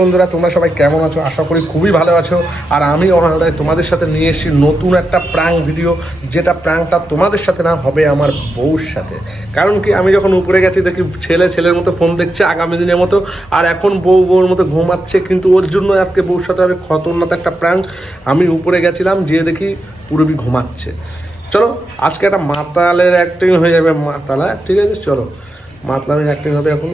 বন্ধুরা, তোমরা সবাই কেমন আছো? আশা করি খুবই ভালো আছো। আর আমি অনাদায় তোমাদের সাথে নিয়ে এসেছি নতুন একটা প্রাং ভিডিও যেটা প্রাংটা তোমাদের সাথে না হবে আমার বউর সাথে। কারণ কি, আমি যখন উপরে গেছি, দেখি ছেলে ছেলের মতো ফোন দেখছে আগামী দিনের মতো, আর এখন বউ বউর মতো ঘুমাচ্ছে, কিন্তু ওর জন্য আজকে বউর সাথে হবে খতরনাক একটা প্রাং। আমি উপরে গেছিলাম, যেয়ে দেখি পুরবি ঘুমাচ্ছে। চলো, আজকে একটা মাতালের অ্যাক্টিং হয়ে যাবে, মাতালা। ঠিক আছে, চলো। মাতালের অ্যাক্টিং হবে এখন।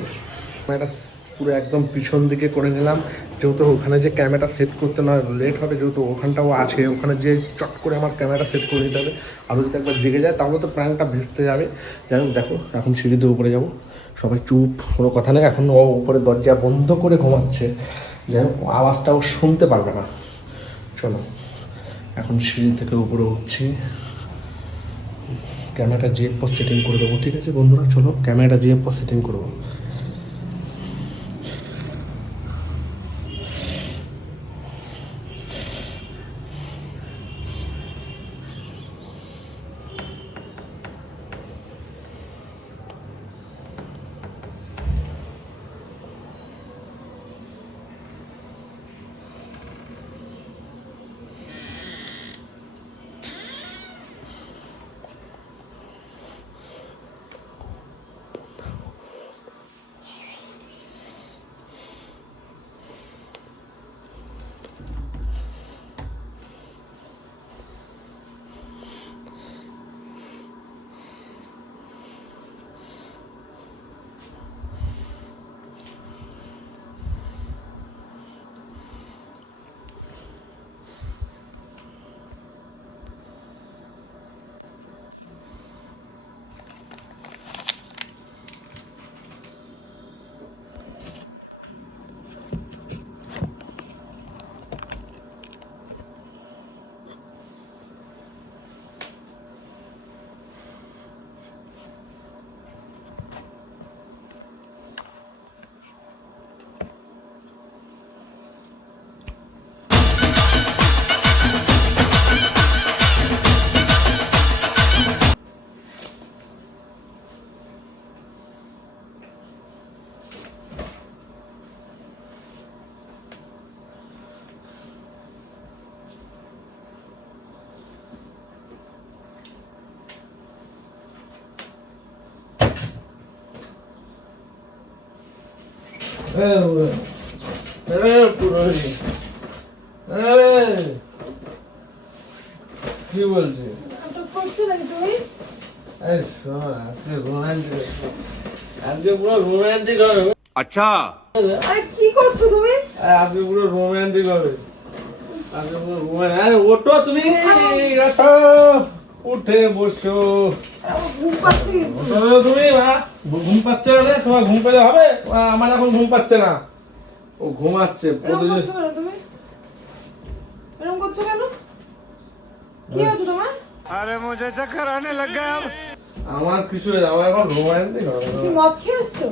একটা পুরো একদম পিছন দিকে করে নিলাম। যেহেতু ওখানে যে ক্যামেরা সেট করতে না লেট হবে, যেহেতু ওখানটাও আছে, ওখানে যে চট করে আমার ক্যামেরা সেট করে নিতে হবে। আরও যদি একবার জেগে যায়, তাহলে তো প্রাণটা ভেস্তে যাবে। যাই হোক, দেখো, এখন সিঁড়িতে উপরে যাব। সবাই চুপ, কোনো কথা নেই। এখন ও উপরে দরজা বন্ধ করে ঘুমাচ্ছে। যাই হোক, আওয়াজটাও শুনতে পারবে না। চলো, এখন সিঁড়ি থেকে উপরে উঠছি। ক্যামেরাটা জিএফ পর সেটিং করে দেবো, ঠিক আছে বন্ধুরা? চলো, ক্যামেরাটা জিএফ পর সেটিং করব কি বলছি আজকে পুরো রোমান্টিক হবে আচ্ছা কি করছ তুমি? আজকে পুরো রোমান্টিক হবে। আজকে পুরো রোমান্টিক ওটো তুমি। উঠে বসো। তুমি ঘুম পাচ্ছে না তোমার ঘুম পেলে হবে? আমার এখন ঘুম পাচ্ছে না। ও ঘুমাচ্ছে এরকম করছ কেন কি হ্যাঁ। তোমার? আরে মুঝে চক্কর আনে আমার কিছু আমার এখন রোমান্টিক হবে। মদ খেয়েছো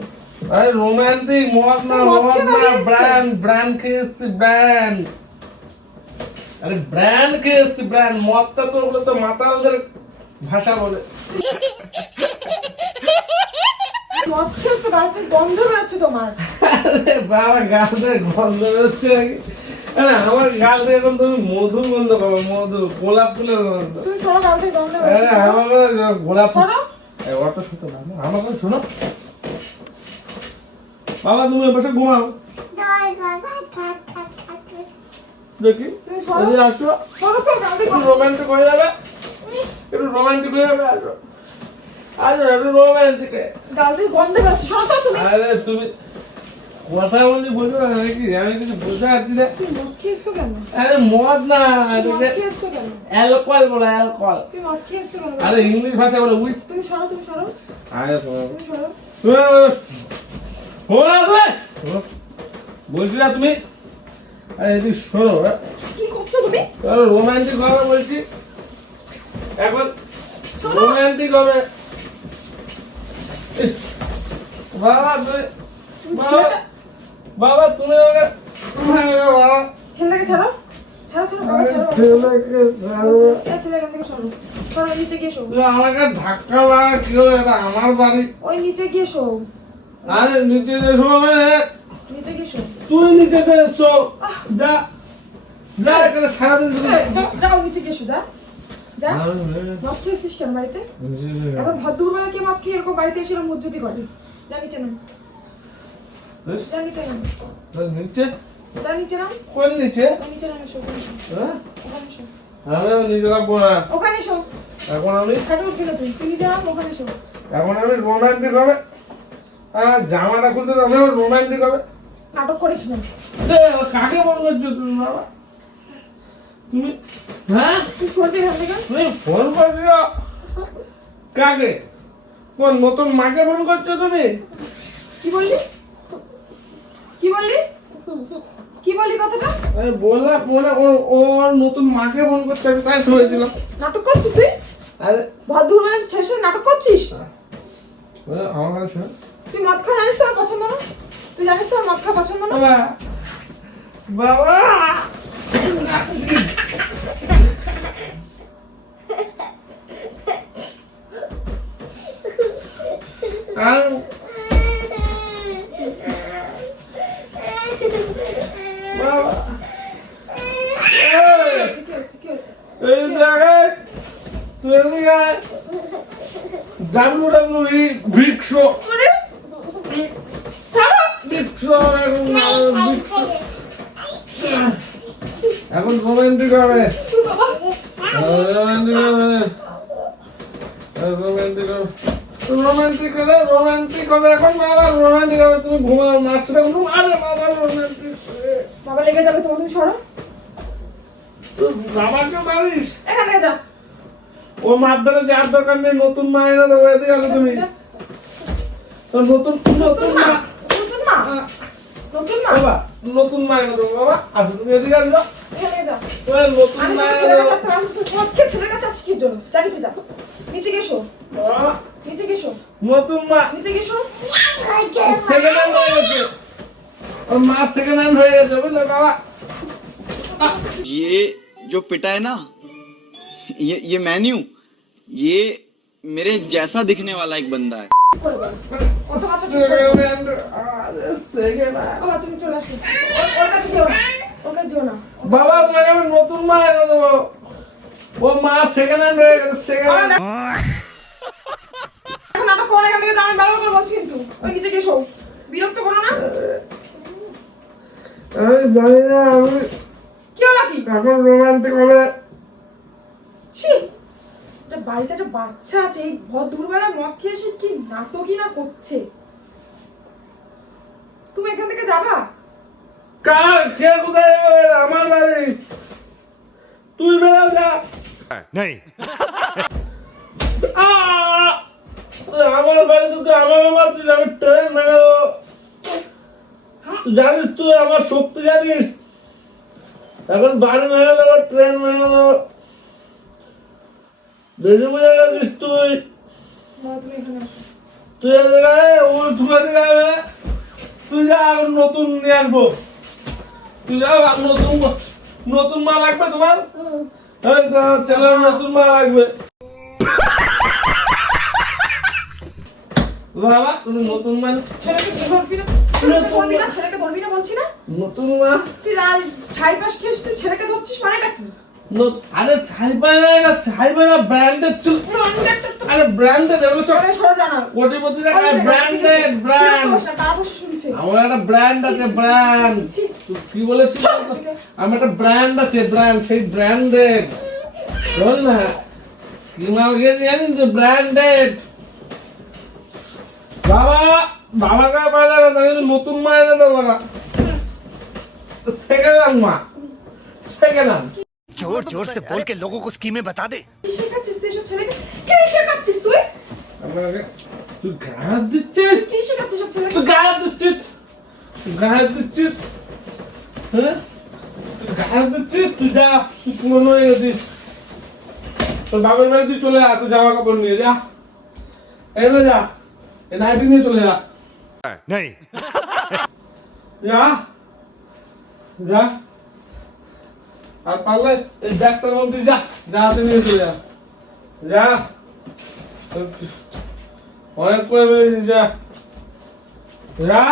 আরে রোমান্টিক মদ না মদ না ব্র্যান্ড ব্র্যান্ড খেয়েছি ব্র্যান্ড আরে ব্র্যান্ড খেয়েছি ব্র্যান্ড মদটা তো ওগুলো তো মাতালদের ভাষা বলে। গন্ধ বেরোচ্ছে তোমার। আরে বাবা গাল থেকে গন্ধ বেরোচ্ছে নাকি? আরে আমার গাল থেকে এখন তুমি মধু গন্ধ পাবো মধু গোলাপ ফুলের গন্ধ। তুমি সরো গাল থেকে গন্ধ আরে আমার গোলাপ ফুল সরো এই অটো শুতো না আমার শোনো। বাবা তুমি বসে ঘুমাও। দেখি। তুমি সরো। এদিকে আসো। সরো একটু রোমান্টিক হয়ে যাবে। একটু রোমান্টিক হয়ে যাবে আসো। আসো একটু রোমান্টিক সরো আরে তুমি কথা বলি বুঝো না নাকি আমি কিছু বুঝতে পারছি না। আরে মদ না অ্যালকোহল বলে অ্যালকোহল। আরে ইংলিশ ভাষা বলে বুঝ তুমি সরো তুমি সরো। আরে তুমি সরো। তুমি শোনো। বলছি না তুমি। আরে এদিকে শোনো কি করছ তুমি? রোমান্টিক হবে বলছি। এখন রোমান্টিক হবে। বাবা তুমি বাবা তুমি আমাকে বাবা। ছেলেকে ছাড়ো। গিয়ে শো। ধাক্কা মারা কি এটা আমার বাড়ি। ওই নিচে গিয়ে শো। আরে নিচে যে শোনো মানে? নিচে গিয়ে শো। তুই নিচে দে তো যা যা সারাদিন যাও- নিচে গিয়ে এসো, যা। যা। মদ খেয়েছিস কেন বাড়িতে? এখন ভর দুপুরবেলা কে মদ খেয়ে এরকম বাড়িতে এসে এরকম মজ্জুদি করে? যা নিচে নাম। যা নিচে নাম। নিচে। যা নিচে নাম। কোন নিচে? নিচে নাম এসো হ্যাঁ? ওখানে এসো। আমি নিজে রাখব না। ওখানে এসো। এখন আমি খাটে উঠবি না তুই। ওখানে এসো। এখন আমি রোমান্টিক হবে। আহ, জামাটা খুলতে আমি রোমান্টিক হবে। নাটক করিস না কাকে ফোন করছ তুমি বাবা? তুমি হ্যাঁ? তুই সরবি তুমি ফোন করছ? কাকে? কোন নতুন মাকে ফোন করছ তুমি? কি বললি? কি বললি? কি বললি কথাটা? আমি বললাম মনে ও- ওর নতুন মাকে ফোন করতে আমি তাই শুনেছিলাম। নাটক করছিস তুই? আরে দুপুরবেলা ছেড়ে ছেড়ে নাটক করছিস? বলে, আমার কাছে শোনো। তুই মদ খাওয়া জানিস তো আমার পছন্দ না? তুই জানিস তো আমার মদ খাওয়া পছন্দ না? বাবা। ডাব্লিউ ডাব্লিউ ই শো এখন এখন রোমান্টিক হবে। রোমান্টিক হবে রোমান্টিক হবে। এখন বাবা রোমান্টিক হবে। তুমি ঘুমাও নাচতে ঘুম আরে বাবা রোমান্টিক বাবা লেগে যাবে তোমার তুমি সরো। বাবাকে পারিস এখান যা ও মাধ্যমে যার দরকার নেই নতুন মা এনে দেবো এদিকে তুমি। নতুন নতুন মা নতুন মা নতুন মা বাবা নতুন মা এনে দেবো বাবা আসো তুমি এদিকে আসো এখানে যা তোমার নতুন আমি মা তোমার এনে ছেলের দেবো কাছে আমি তো তোমার কে ছেলের কাছে আসছি কি জন্য যা নিচে যা নিচে গেছো বাবা, নিচে গেছো নতুন মা নিচে গেছো সেকেন্ড হ্যান্ড হয়ে গেছে ওর মা সেকেন্ড হ্যান্ড হয়ে গেছে বুঝলে বাবা ये जो पिटा है ना ये ये मैं नहीं हूं ये मेरे जैसा दिखने वाला एक बंदा है করে বল কথাবার্তা ঠিক করে সেকেন্ড হ্যান্ড আরে সেকেন্ড হ্যান্ড বাবা তুমি চলে আসো ওর- ওর কাছে যেও না ওর কাছে যেও না বাবা তোমাকে আমি নতুন মা এনে দেবো ও মা সেকেন্ড হ্যান্ড হয়ে গেছে সেকেন্ড হ্যান্ড এখন নাটক করো না এখান থেকে যা, আমি বারবার করে বলছি কিন্তু ওই নিচে গেছো বিরক্ত করো না আমি জানি না আমি কি হলো কি এখন রোমান্টিক হবে ছি এটা বাড়িতে একটা বাচ্চা আছে এই ভর দুপুরবেলা মদ খেয়ে এসে কি নাটকই না করছে? তুমি এখান থেকে যাবা? কার? কে কোথায় আমার বাড়ি। তুই বেড়া যা। नहीं আহ! আমার বাড়িতে তুই আমাকে মারছিস আমি ট্রেন দেবো। তুই জানিস তুই আমার শক্তি জানিস। এখন বাড়ি দেবো ট্রেন দেবো। বেশি বুঝে গেছিস তুই তুই এদিকে আয়, ও তুই যা এখন নতুন নিয়ে আসব তুই যা নতুন নতুন মা লাগবে তোমার এই তো নতুন মা লাগবে বাবা তুমি নতুন মা ছেলেকে ধরবি না ছেলেকে ধরবি না ছেলেকে ধরবি না বলছি না নতুন মা তুই ছাই পাশ খেয়েছিস তুই ছেলেকে ধরছিস মানেটা কি ন- আরে চুল। আরে এগুলো সব টাকা ব্র্যান্ডেড ব্র্যান্ড আমার একটা ব্র্যান্ড আছে ব্র্যান্ড কি বলেছিস আমার একটা ব্র্যান্ড আছে ব্র্যান্ড সেই ব্র্যান্ডেড না কি মাল গেছে জানিস তো ব্র্যান্ডেড বাবা বাবার কাছে নতুন মা এনে দেবো না। সেকেন্ড মা সেকেন্ড जोर जोर से बोल के लोगों को स्कीमें बता दे কি শেখাচ্ছিস তুই সব ছেলেকে কি শেখাচ্ছিস তুই আমাকে তুই গায়ে দিচ্ছিস কি শেখাচ্ছিস সব ছেলেকে তুই গায়ে দিচ্ছিস তুই গায়ে দিচ্ছিস হ্যাঁ তুই গায়ে দিচ্ছিস তুই যা তুই পুরনো হয়ে গেছিস তোর বাবার বাড়ি তুই চলে যা তুই জামা কাপড় নিয়ে যা এনে যা এ নাইটি নিয়ে চলে যা नहीं যা যা আর পারলে এই ব্যাগটার মধ্যে যা যা হাতে নিয়ে চলে যা। যা। অনেক করে বেরিয়েছিস, যা। যা।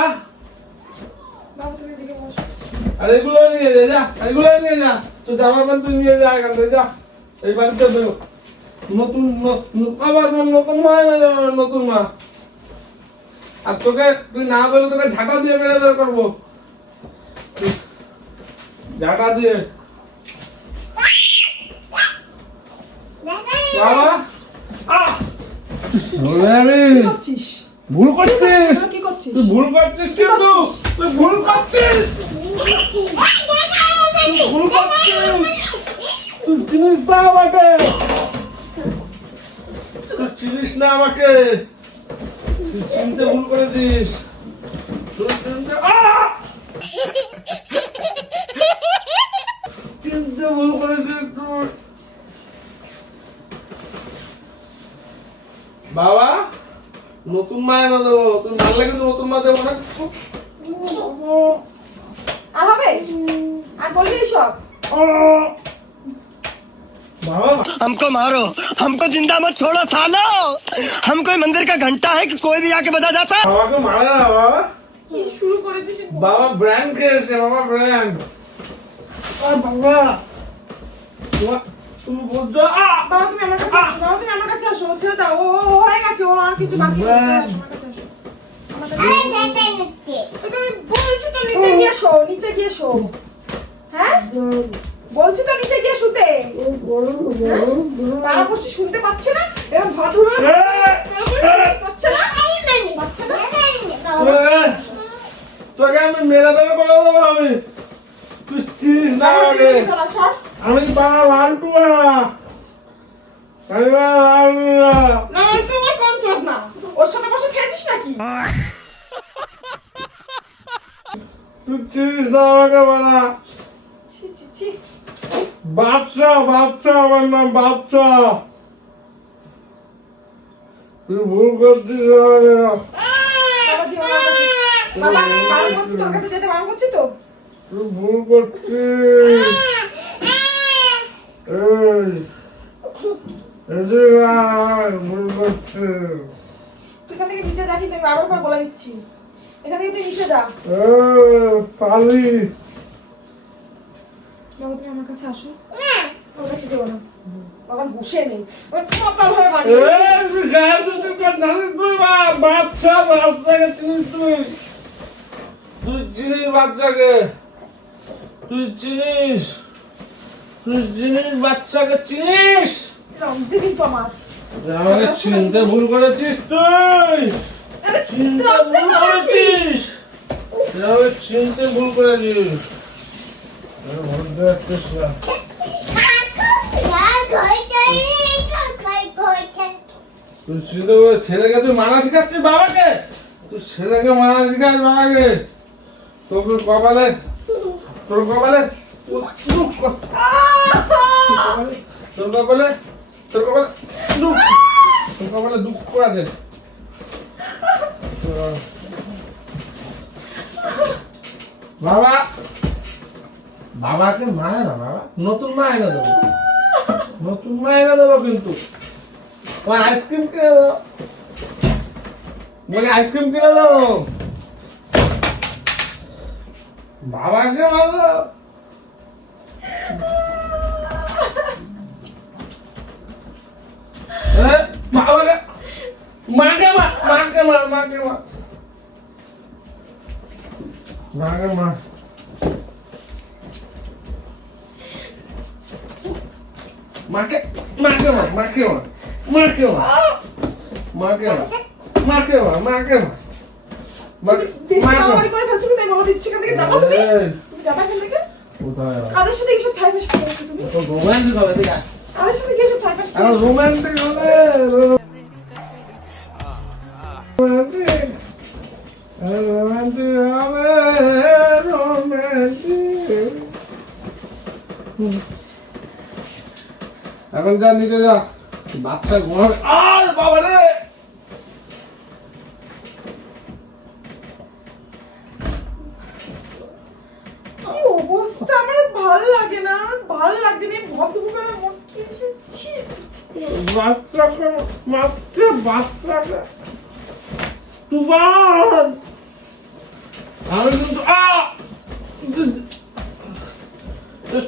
আর এগুলো নিয়ে যা যা। এগুলো নিয়ে যা। তো জামা প্যান্ট তুই নিয়ে যা এখান থেকে যা। এই বাড়িতে বেরো। নতুন আবার নতুন মা নতুন মা। আর তোকে তুই না বেরো তোকে ঝাঁটা দিয়ে বেরো বের করব। ঝাঁটা দিয়ে। বাবা। আহ! কি করছিস? ভুল করছিস? কি করছিস? তুই ভুল করছিস কিন্তু তুই ভুল করছিস। ভুল করছিস। তুই চিনিস না আমাকে তুই চিনিস না আমাকে। তুই চিনতে ভুল করেছিস। তুই চিনতে! চিনতে ভুল করেছিস তুই। বাবা নতুন মা এনে দেবো তুই মানলে কিন্তু নতুন মা দেবো না আর হবে আর বলবি সব বাবা हमको मारो हमको जिंदा मत छोड़ो सालो हम कोई मंदिर का घंटा है कि कोई भी आके बजा जाता है বাবাকে মারা না বাবা কি শুরু করেছিস বাবা ব্র্যান্ড খেয়েছে বাবা ব্র্যান্ড আর বাবা তোমা- তুমি বলছো আহ! বাবা তুমি আমার কাছে আসো বাবা তুমি আমার কাছে আসো ও ছেড়ে দাও ও হয়ে গেছে ওর আর কিছু বাকি নেই আমার কাছে আসো আমি বলছি তো নিচে গিয়ে শো নিচে গিয়ে শো। হ্যাঁ? বলছি তো নিচে গিয়ে শুতে? তারা বসে শুনতে পাচ্ছে না এরকম ভাত পাচ্ছে না। পাচ্ছে না? তোকে আমি মেরে মেরে করে দেবো আমি। তুই চিনিস না সর। আমি বাবা লালটু বাবা আমি বাবা লালটু না না তুই আমার কোন চোদ না ওর সাথে বসে খেয়েছিস নাকি তুই চিনিস না আমাকে বাবা ছি ছি ছি বাদশা বাদশা আমার নাম বাদশা তুই ভুল করছিস আমাকে। বাবা বাবা তোর কাছে যেতে বারণ করছি তো তুই ভুল করছিস এই এদিকে আয়, ভুল করছিস তুই এখান থেকে নিচে যা কিন্তু আমি বারবার করে বলে দিচ্ছি। এখান থেকে তুই নিচে যা। এই, পালি। বাবা তুমি আমার কাছে আসো। আমার কাছে যেও না। বাবা বসে নেই। বাচ্চা বাচ্চাকে তুই। তুই চিনিস বাচ্চাকে? তুই চিনিস? চিনিস বাচ্চাকে চিনিস? আমাকে চিনতে ভুল করেছিস তুই। চিনতে ভুল করেছিস। আমাকে চিনতে ভুল করেছিস। তুই চিনতে ছেলেকে তুই মানা শিখাচ্ছিস বাবাকে? তুই ছেলেকে মানা শিখাস বাবাকে? তোর কপালে তোর কপালে তোর কপালে তোর কপালে, দুঃখ। তোর দুঃখ আছে বাবা, বাবাকে মায় না বাবা। নতুন মা এনে দেবো। নতুন মা এনে দেবো কিন্তু। তোমার আইসক্রিম কিনে দেবো বলে আইসক্রিম কিনে দেবো বাবাকে মারলো এ, বাবাকে মাকে মার মাকে মার মাকে মার মাকে মার মাকে মাকে মার মাকে মার মাকে মার মাকে মার মাকে মার মাকে থেকে কোথায় কাদের সাথে এইসব ছাই ফাঁস তুমি কাদের সাথে আর এখন যা নিতে যা বাচ্চা ঘুমাবে আর বাবা রে! অবস্থা? আমার ভালো লাগে না। ভালো লাগছে না ভদ্রবেলা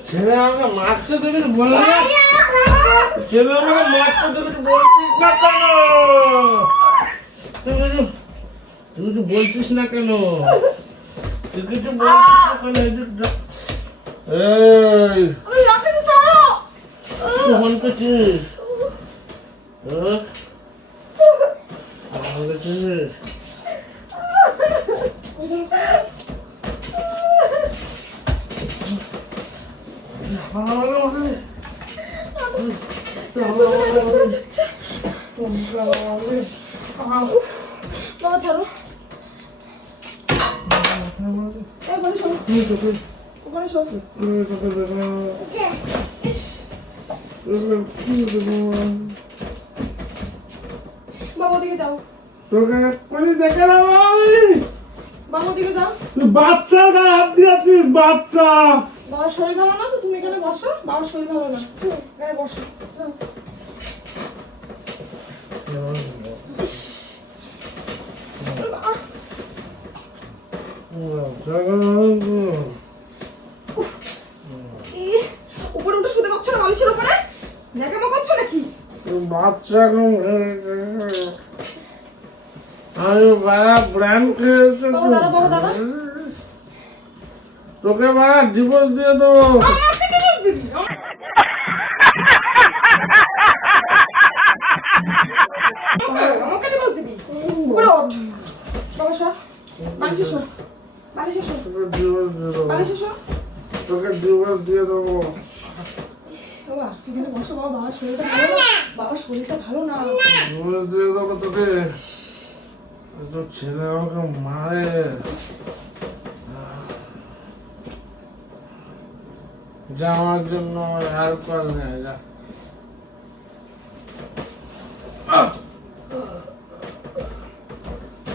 ছেলে আমাকে মারছে তো কিছু ছেলে আমাকে মারছে তো কিছু বলছিস না কেন? তুই কিছু বলছিস না কেন? তুই কিছু বলছিস না কেন যে- এই আরে লাঠি দিয়ে ছাড়ো তুই ফোন করছিস হ্যাঁ? ফোন করছিস? বাবা ছাড়ো এই ওখানে শো ওখানে শো ওকে ইস বাবা ওদিকে যাও। তোকে এক্ষুনি দেখে বাবা ওদিকে যাও। তুই বাচ্চা না হাত দিয়েছিস বাচ্চা। বাবার শরীর ভালো না তো? তুমি এখানে বসো। বাবার শরীর ভালো না। এখানে বসো। যাও। ইস। আহ, ইস, উপরে উঠে শুতে পারছ না বালিশের উপরে ন্যাকামো করছ নাকি বাচ্চা আমি বাড়া ব্র্যান্ড খেয়েছি বাবা দাঁড়া বাবা দাঁড়া তোকে বাড়া ডিভোর্স দিয়ে দেবো আমার থেকে দোষ দিবি আমার- দিবি। উপরে ওঠ। বাবা তোকে ডিভোর্স দিয়ে দেবো। তোকে ডিভোর্স দিয়ে দেবো। বাবা এখানে বসো বাবা বাবার শরীরটা বাবার শরীরটা ভালো না। দেবো তোকে তোর ছেলে আমাকে মারে। যা আমার জন্য হেল্প কর না যা।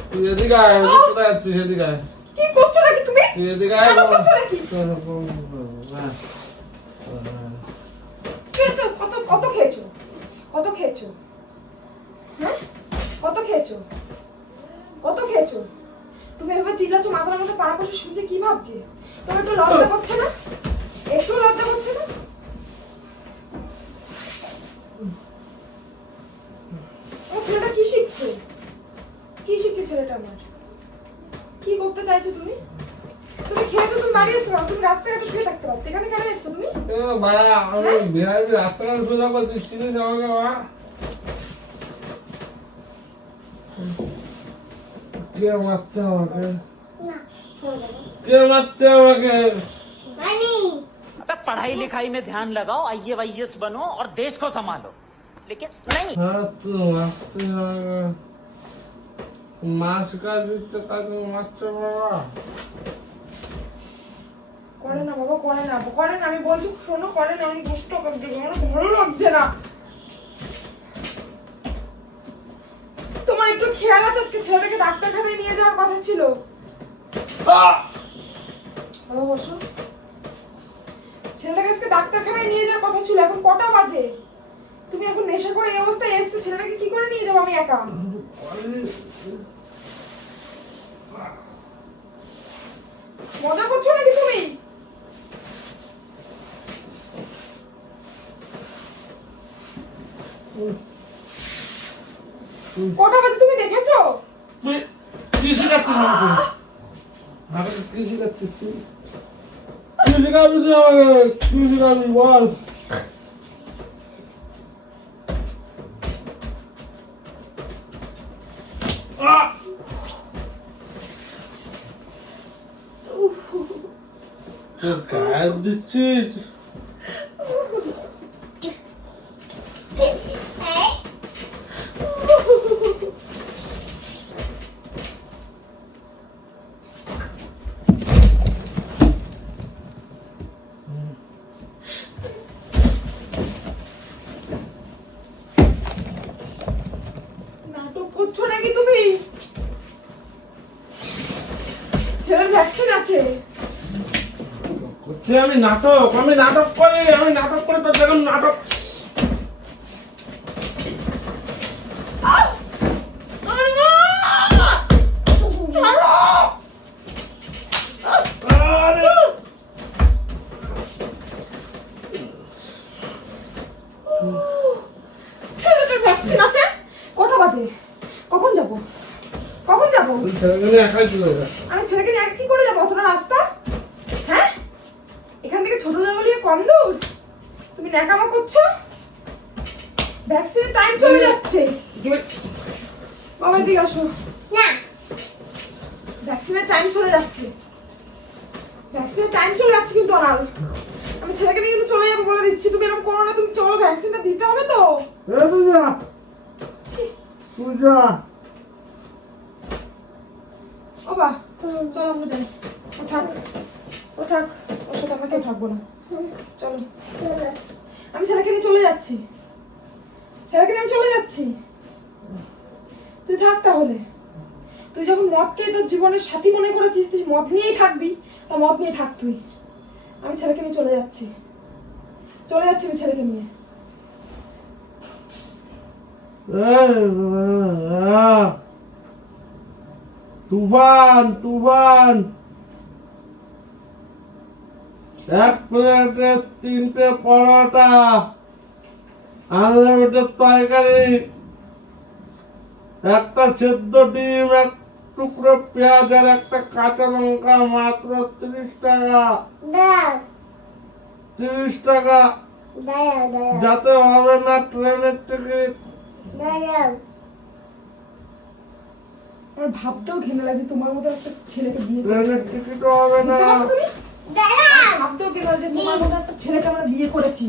তুই এদিকে আয় কোথায় যাচ্ছিস? এদিকে আয়। কি করছ নাকি তুমি? তুই এদিকে আয় করছ নাকি হ্যাঁ। খেয়েছো কত কত খেয়েছো কত খেয়েছো? হ্যাঁ? কত খেয়েছো? কত খেয়েছো? তুমি এভাবে চিল্লাচ্ছ মাথার মধ্যে পাড়া বসে শুনছে কি ভাবছে? তোমার একটু লজ্জা করছে না? একটু লজ্জা করছে না? ছেলেটা কি শিখছে? কি শিখছে ছেলেটা আমার? কি করতে চাইছো তুমি? তুমি খেয়েছো তুমি বাড়ি এসো না তুমি রাস্তাঘাটে শুয়ে থাকতে পারতে এখানে কেন এসছো তুমি এ বাড়া আমি বিহারি রাস্তাঘাট শুয়ে থাকবো তুই চিনিস আমাকে বাড়া কে মারছে আমাকে কে মারছে আমাকে अबे पढ़ाई लिखाई में ध्यान लगाओ आई एस बनो और देश को संभालो लेकिन नहीं হ্যাঁ তুই মারছে আমাকে মাছ করে না বাবা করে না করে না আমি বলছি শোনো করে না আমি দুষ্ট করতে আমার ভালো লাগছে না। তোমার একটু খেয়াল আছে আজকে ছেলেটাকে ডাক্তারখানায় নিয়ে যাওয়ার কথা ছিল? বাবা বসো। ছেলেটাকে আজকে ডাক্তারখানায় নিয়ে যাওয়ার কথা ছিল এখন কটা বাজে? তুমি এখন নেশা করে এই অবস্থায় এসছো ছেলেটাকে কি করে নিয়ে যাব আমি একা? মজা করছ নাকি তুমি কটা বাজে তুমি দেখেছ তুই কি শিখাচ্ছিস আমাকে আমাকে কি শিখাচ্ছিস তুই কি শিখাবি তুই আমাকে কি শিখাবি বল আহ! তোর গায়ে দিচ্ছিস ছি, পূজা ও বা চলো আমরা যাই ও থাক ও থাক ওর সাথে আমরা কেউ থাকব না চলো চলো আমি ছেলেকে নিয়ে চলে যাচ্ছি ছেলেকে নিয়ে আমি চলে যাচ্ছি তুই থাক তাহলে তুই যখন মদকে তোর জীবনের সাথী মনে করেছিস তুই মদ নিয়েই থাকবি তা মদ নিয়ে থাক তুই আমি ছেলেকে নিয়ে চলে যাচ্ছি চলে যাচ্ছি আমি ছেলেকে নিয়ে তুফান তুফান। এক প্লেটে তিনটে পরোটা আনলিমিটেড তরকারি একটা সেদ্ধ ডিম এক টুকরো পেঁয়াজ আর একটা কাঁচা লঙ্কা মাত্র তিরিশ টাকা। তিরিশ টাকা। যাতে হবে না ট্রেনের টিকিট। আমার ভাবতেও ঘেনে লাগে যে তোমার মতো একটা ছেলেকে বিয়ে হবে না ভাবতেও ঘেনে লাগে যে তোমার মতো একটা ছেলেকে আমরা বিয়ে করেছি।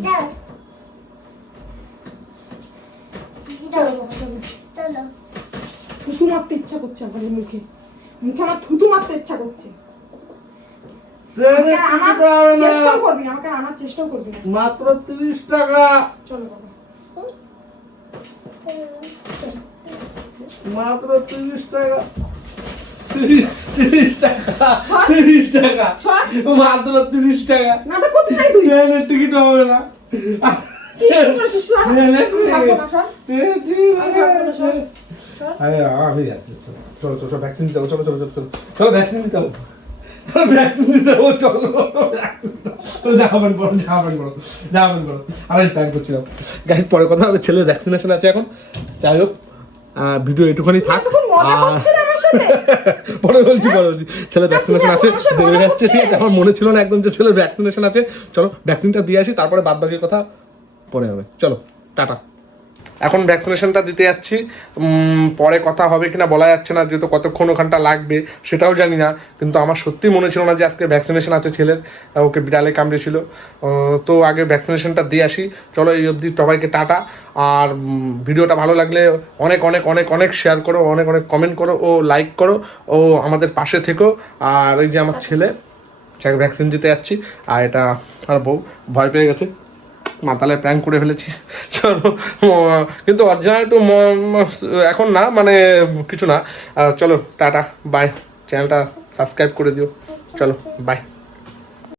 থুতু মারতে ইচ্ছা করছে আমার মুখে। মুখে আমার থুতু মারতে ইচ্ছা করছে। চেষ্টাও করবি না আমাকে আনার চেষ্টাও করবি না। মাত্র তিরিশ টাকা। চলো বাবা। মাত্র তিরিশ টাকা। তিরিশ টাকা। তিরিশ টাকা। মাত্র তিরিশ টাকা। ট্রেনের টিকিট হবে না। আমি আরে চলো চলো চলো ভ্যাকসিন দিতে হবে চলো চলো চলো চলো চলো ভ্যাকসিন দিতে হবে ভ্যাকসিন দিতে চলো যাবেন বলো যাবেন বলো যাবেন বলো আরে প্যাক করছিলাম গাইজ পরে কথা হবে ছেলে ভ্যাকসিনেশন আছে এখন। যাই হোক ভিডিও একটুখানি থাক। পরে বলছি পরে বলছি। ছেলে ভ্যাকসিনেশন আছে। বসে যাচ্ছে। ঠিক আছে আমার মনে ছিল না একদম যে ছেলে ভ্যাকসিনেশন আছে। চলো ভ্যাকসিনটা দিয়ে আসি তারপরে বাদ বাকির কথা পরে হবে। চলো টাটা। এখন ভ্যাকসিনেশনটা দিতে যাচ্ছি। পরে কথা হবে কিনা বলা যাচ্ছে না, যেহেতু কতক্ষণ ওখানটা লাগবে সেটাও জানি না। কিন্তু আমার সত্যি মনে ছিল না যে আজকে ভ্যাকসিনেশন আছে ছেলের ওকে বিড়ালে কামড়েছিল। তো আগে ভ্যাকসিনেশনটা দিয়ে আসি। চলো এই অবধি সবাইকে টাটা। আর ভিডিওটা ভালো লাগলে অনেক অনেক অনেক অনেক শেয়ার করো, অনেক অনেক কমেন্ট করো ও লাইক করো। ও আমাদের পাশে থেকো। আর এই যে আমার ছেলে, যাকে ভ্যাকসিন দিতে যাচ্ছি, আর এটা আর বউ, ভয় পেয়ে গেছে। মাতালে প্র্যাঙ্ক করে ফেলেছি চলো কিন্তু অরিজিনাল একটু এখন না মানে কিছু না। চলো, টাটা বাই চ্যানেলটা সাবস্ক্রাইব করে দিও। চলো বাই